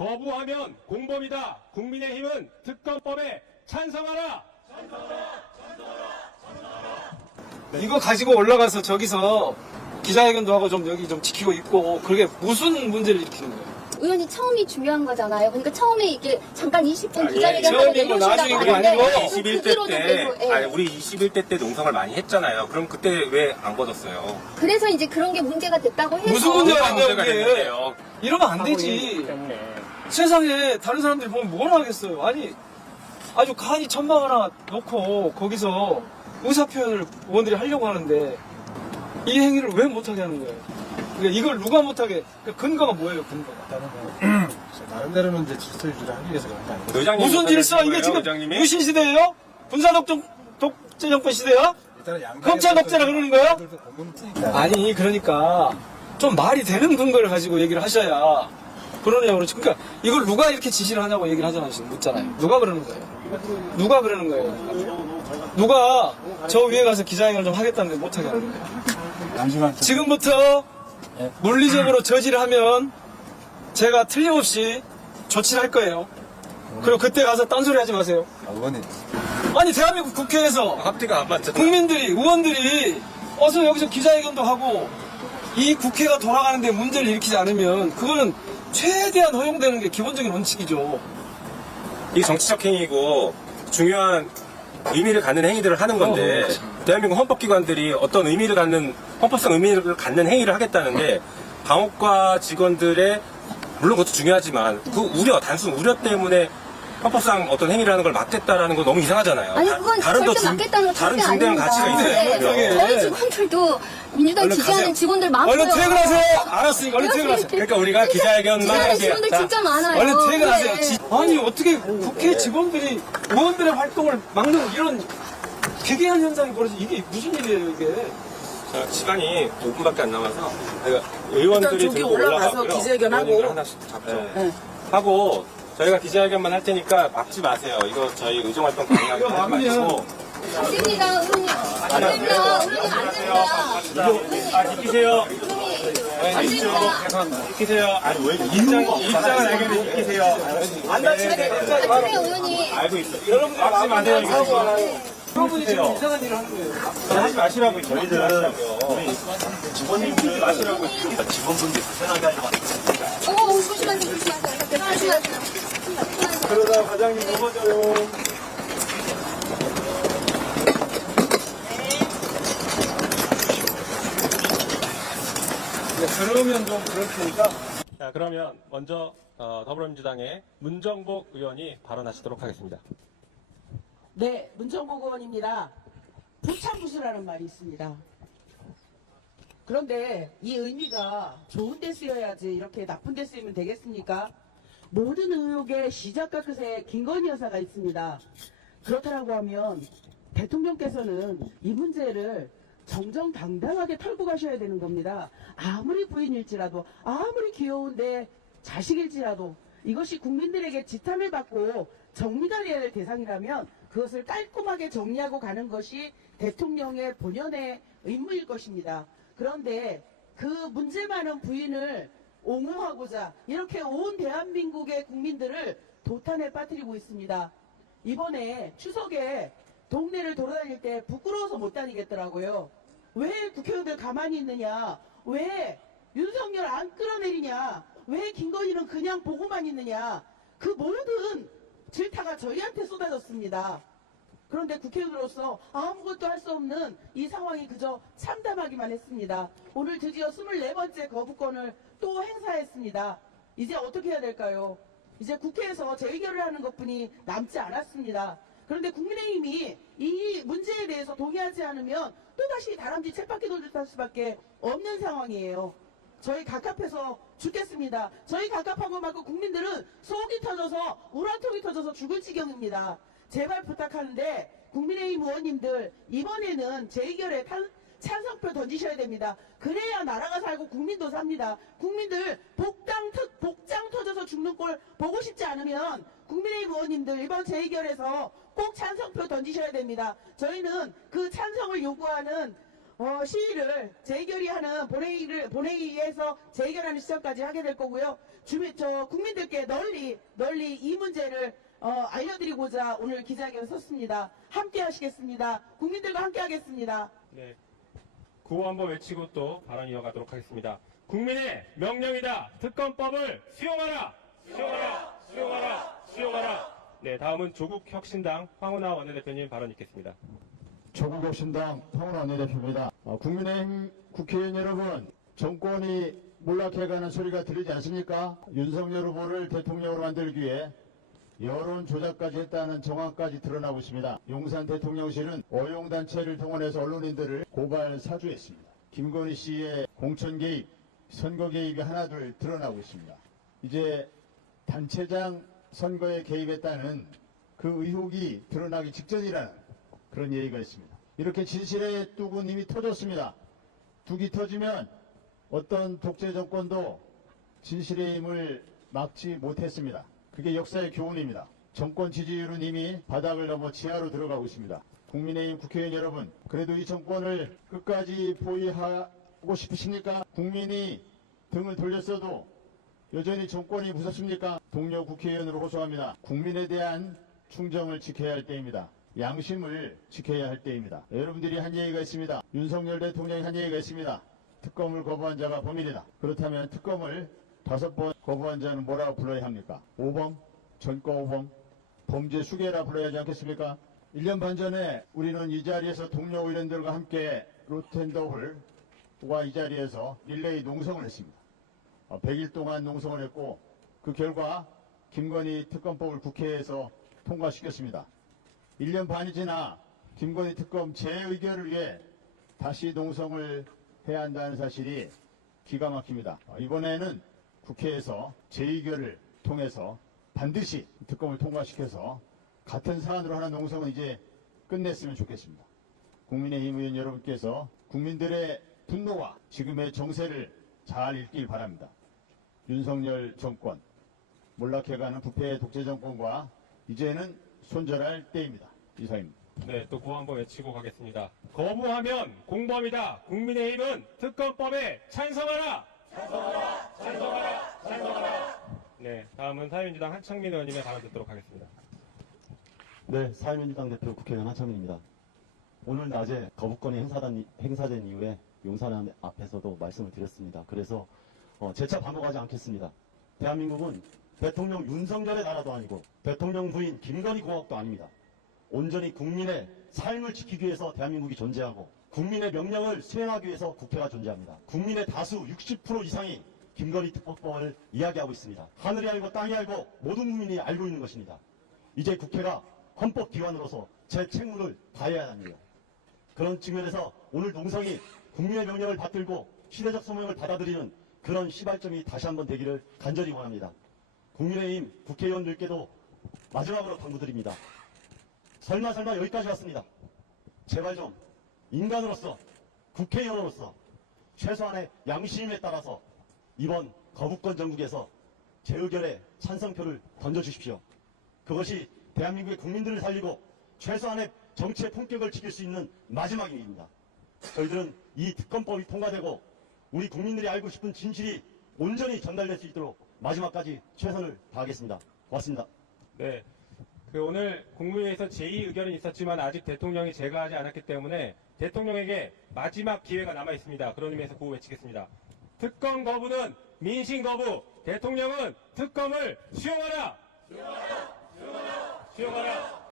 거부하면 공범이다. 국민의힘은 특검법에 찬성하라. 이거 가지고 올라가서 저기서 기자회견도 하고 좀 여기 좀 지키고 있고 그게 무슨 문제를 일으키는 거예요? 의원이 처음이 중요한 거잖아요. 그러니까 처음에 이게 잠깐 20분 아니, 기자회견하고 처음이 뭐 나중에 그게 아니고 21대 때, 아니, 우리 21대 때 농성을 많이 했잖아요. 그럼 그때 왜 안 걷었어요? 그래서 이제 그런 게 문제가 됐다고 해서 무슨 문제가 안 문제가 되는 게 됐는데요. 이러면 안 되지. 세상에 다른 사람들이 보면 뭘 하겠어요. 아니 아주 간이 천막 하나 놓고 거기서 의사표현을 의원들이 하려고 하는데 이 행위를 왜 못하게 하는 거예요? 그러니까 이걸 누가 못하게, 그 근거가 뭐예요, 근거가? 나름대로는 이제 질서 유지를 하기 위해서 그런 거 아니에요? 의장님 무슨 질서? 이게 지금 의장님이? 유신 시대예요? 군사 독재 정권 시대야? 일단은 양당의 검찰 독재라 그러는 거예요? 법은 아니 그러니까 좀 말이 되는 근거를 가지고 얘기를 하셔야 그러냐고 그렇지. 그러니까 이걸 누가 이렇게 지시를 하냐고 얘기를 하잖아요. 지금 묻잖아요. 누가 그러는 거예요? 누가 그러는 거예요? 누가 저 위에 가서 기자회견을 좀 하겠다는데 못하게 하는 거예요? 잠시만. 지금부터 물리적으로 저지를 하면 제가 틀림없이 조치를 할 거예요. 그리고 그때 가서 딴소리 하지 마세요. 의원님. 아니 대한민국 국회에서 앞뒤가 안 맞잖아요. 국민들이, 의원들이 어서 여기서 기자회견도 하고 이 국회가 돌아가는데 문제를 일으키지 않으면 그거는 최대한 허용되는 게 기본적인 원칙이죠. 이 정치적 행위고 중요한 의미를 갖는 행위들을 하는 건데 대한민국 헌법기관들이 어떤 의미를 갖는 헌법성 의미를 갖는 행위를 하겠다는데 당원과 직원들의 물론 그것도 중요하지만 그 우려, 단순 우려 때문에 헌법상 어떤 행위를 하는 걸 막겠다라는 건 너무 이상하잖아요. 아니 그건 절대 막겠다는 건 다른 절대 중대한 아닙니다. 가치가 있어요. 네, 저희 직원들도 민주당 얼른 지지하는 가세요. 직원들 많고요. 얼른 퇴근하세요. 알았으니까 얼른 퇴근하세요. 그러니까 우리가 기자회견만 지지하는 하세요. 직원들 진짜 많아요. 얼른 퇴근하세요. 네. 아니 어떻게 국회 직원들이 의원들의 활동을 막는 이런 기괴한 현상이 벌어져. 이게 무슨 일이에요 이게? 자, 시간이 5분밖에 안 남아서 저희가 의원들이 일단 저기 들고 올라가서 올라가고요. 기자회견하고. 의원님들 하나씩 잡죠. 네. 하고 저희가 기자회견만 할 테니까 막지 마세요. 이거 저희 의정활동 방해하지 이거 막으면 마시고. 안 됩니다, 의원님. 안 됩니다, 의원님 안 됩니다. 아, 지키세요. 안 됩니다. 지키세요. 아니, 왜 입장을 알겠는데 지키세요. 안 다치게 그래요, 의원님. 알고 있어. 여러분 막지 마세요. 이거. 여러분이 지금 이상한 일을 하는 거예요. 하지 마시라고 저희들 우리 직원님들 마시라고 직원분들 불편하게 하지 마세요. 조심하세요, 조심하세요. 그러다 과장님 넘어져요. 그러면 좀 그럴 테니까. 자, 그러면 먼저 더불어민주당의 문정복 의원이 발언하시도록 하겠습니다. 네, 문정복 의원입니다. 부창부수라는 말이 있습니다. 그런데 이 의미가 좋은 데 쓰여야지 이렇게 나쁜 데 쓰이면 되겠습니까? 모든 의혹의 시작과 끝에 김건희 여사가 있습니다. 그렇다고 하면 대통령께서는 이 문제를 정정당당하게 털고 가셔야 되는 겁니다. 아무리 부인일지라도, 아무리 귀여운데 자식일지라도 이것이 국민들에게 지탄을 받고 정리가 되어야 될 대상이라면 그것을 깔끔하게 정리하고 가는 것이 대통령의 본연의 임무일 것입니다. 그런데 그 문제 많은 부인을 옹호하고자 이렇게 온 대한민국의 국민들을 도탄에 빠뜨리고 있습니다. 이번에 추석에 동네를 돌아다닐 때 부끄러워서 못 다니겠더라고요. 왜 국회의원들 가만히 있느냐? 왜 윤석열 안 끌어내리냐? 왜 김건희는 그냥 보고만 있느냐? 그 모든 질타가 저희한테 쏟아졌습니다. 그런데 국회의원으로서 아무것도 할 수 없는 이 상황이 그저 참담하기만 했습니다. 오늘 드디어 24번째 거부권을 또 행사했습니다. 이제 어떻게 해야 될까요? 이제 국회에서 재의결을 하는 것뿐이 남지 않았습니다. 그런데 국민의힘이 이 문제에 대해서 동의하지 않으면 또다시 다람쥐 쳇바퀴 돌릴 수밖에 없는 상황이에요. 저희 갑갑해서 죽겠습니다. 저희 갑갑하고 말고 국민들은 속이 터져서 우라통이 터져서 죽을 지경입니다. 제발 부탁하는데 국민의힘 의원님들 이번에는 재의결에 찬성표 던지셔야 됩니다. 그래야 나라가 살고 국민도 삽니다. 국민들 복장 터져서 죽는 꼴 보고 싶지 않으면 국민의힘 의원님들 이번 재의결에서 꼭 찬성표 던지셔야 됩니다. 저희는 그 찬성을 요구하는 시위를 재결의하는 본회의에서 재결하는 시점까지 하게 될 거고요. 국민들께 널리 이 문제를 알려드리고자 오늘 기자회견을 섰습니다. 함께 하시겠습니다. 국민들과 함께 하겠습니다. 네. 구호 한번 외치고 또 발언 이어가도록 하겠습니다. 국민의 명령이다. 특검법을 수용하라. 수용하라. 수용하라. 수용하라. 네, 다음은 조국혁신당 황운하 원내대표님 발언 있겠습니다. 조국혁신당 황운하 원내대표입니다. 국민의힘 국회의원 여러분, 정권이 몰락해가는 소리가 들리지 않습니까? 윤석열 후보를 대통령으로 만들기 위해 여론 조작까지 했다는 정황까지 드러나고 있습니다. 용산 대통령실은 어용단체를 동원해서 언론인들을 고발 사주했습니다. 김건희 씨의 공천 개입, 선거 개입이 하나둘 드러나고 있습니다. 이제 단체장 선거에 개입했다는 그 의혹이 드러나기 직전이라는 그런 얘기가 있습니다. 이렇게 진실의 뚝은 이미 터졌습니다. 뚝이 터지면 어떤 독재 정권도 진실의 힘을 막지 못했습니다. 그게 역사의 교훈입니다. 정권 지지율은 이미 바닥을 넘어 지하로 들어가고 있습니다. 국민의힘 국회의원 여러분, 그래도 이 정권을 끝까지 보위하고 싶으십니까? 국민이 등을 돌렸어도 여전히 정권이 무섭습니까? 동료 국회의원으로 호소합니다. 국민에 대한 충정을 지켜야 할 때입니다. 양심을 지켜야 할 때입니다. 여러분들이 한 얘기가 있습니다. 윤석열 대통령이 한 얘기가 있습니다. 특검을 거부한 자가 범인이다. 그렇다면 특검을 5번 거부한 자는 뭐라고 불러야 합니까? 오범, 전과 오범, 범죄 수괴라 불러야 하지 않겠습니까? 1년 반 전에 우리는 이 자리에서 동료 의원들과 함께 로텐더홀과 이 자리에서 릴레이 농성을 했습니다. 100일 동안 농성을 했고 그 결과 김건희 특검법을 국회에서 통과시켰습니다. 1년 반이 지나 김건희 특검 재의결을 위해 다시 농성을 해야 한다는 사실이 기가 막힙니다. 이번에는 국회에서 재의결을 통해서 반드시 특검을 통과시켜서 같은 사안으로 하는 농성은 이제 끝냈으면 좋겠습니다. 국민의힘 의원 여러분께서 국민들의 분노와 지금의 정세를 잘 읽길 바랍니다. 윤석열 정권, 몰락해가는 부패 독재 정권과 이제는 손절할 때입니다. 이상입니다. 네, 또 구호 한번 외치고 가겠습니다. 거부하면 공범이다. 국민의힘은 특검법에 찬성하라. 찬성하라. 찬성하라. 찬성하라. 네, 다음은 사회민주당 한창민 의원님의 발언 듣도록 하겠습니다. 네, 사회민주당 대표 국회의원 한창민입니다. 오늘 낮에 거부권이 행사된 이후에 용산 앞에서도 말씀을 드렸습니다. 그래서 재차 반복하지 않겠습니다. 대한민국은 대통령 윤석열의 나라도 아니고 대통령 부인 김건희 공화국도 아닙니다. 온전히 국민의 삶을 지키기 위해서 대한민국이 존재하고 국민의 명령을 수행하기 위해서 국회가 존재합니다. 국민의 다수 60% 이상이 김건희 특검법을 이야기하고 있습니다. 하늘이 알고 땅이 알고 모든 국민이 알고 있는 것입니다. 이제 국회가 헌법기관으로서 제 책무를 다해야 합니다. 그런 측면에서 오늘 농성이 국민의 명령을 받들고 시대적 소명을 받아들이는 그런 시발점이 다시 한번 되기를 간절히 원합니다. 국민의힘 국회의원들께도 마지막으로 당부드립니다. 설마 여기까지 왔습니다. 제발 좀 인간으로서 국회의원으로서 최소한의 양심에 따라서 이번 거부권 정국에서 재의결에 찬성표를 던져주십시오. 그것이 대한민국의 국민들을 살리고 최소한의 정치의 품격을 지킬 수 있는 마지막 일입니다. 저희들은 이 특검법이 통과되고 우리 국민들이 알고 싶은 진실이 온전히 전달될 수 있도록 마지막까지 최선을 다하겠습니다. 고맙습니다. 네. 오늘 국무회의에서 제2의결은 있었지만 아직 대통령이 제거하지 않았기 때문에 대통령에게 마지막 기회가 남아 있습니다. 그런 의미에서 구호 외치겠습니다. 특검 거부는 민심 거부, 대통령은 특검을 수용하라! 수용하라! 수용하라! 수용하라!